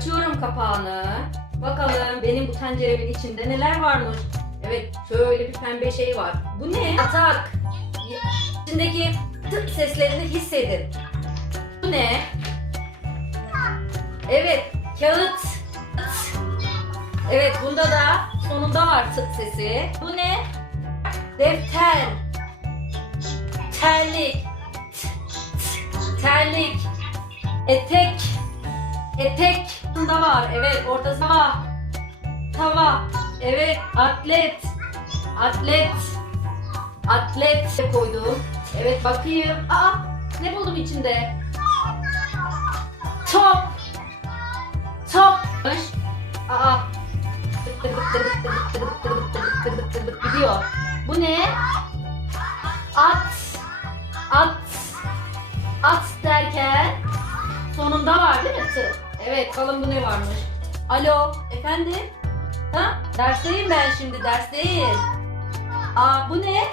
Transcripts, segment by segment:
Açıyorum kapağını. Bakalım benim bu tenceremin içinde neler varmış. Evet şöyle bir pembe şey var. Bu ne? Atak. İçindeki tık seslerini hissedin. Bu ne? Evet kağıt. Evet bunda da sonunda var tık sesi. Bu ne? Defter. Terlik. Terlik. Etek. Etek. Bunda var. Evet ortası var. Tava. Evet atlet. Atlet. Atlet koydum. Evet bakayım. Aa ne buldum içinde? Top. Top. Aa. Gidiyor. Bu ne? At. At. At derken sonunda var değil mi tı? Evet bakalım bu ne varmış. Alo efendim? Ha? Dersteyim ben şimdi dersteyim. Aa bu ne?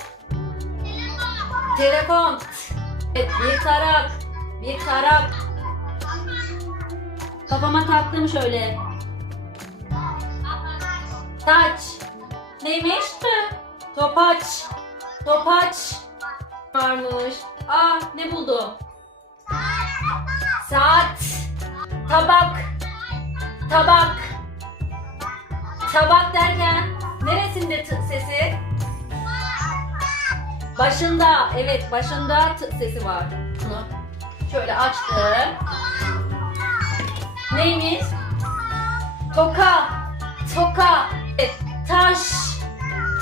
Telefon. Evet bir tarak. Bir tarak. Kafama taktım şöyle. Taç. Neymiş? Topaç. Topaç. Varmış. Aa ne buldum? Saat. Tabak. Tabak. Tabak derken neresinde tık sesi? Başında. Evet başında tık sesi var. Şöyle açtım. Neymiş? Toka. Toka. Evet, taş.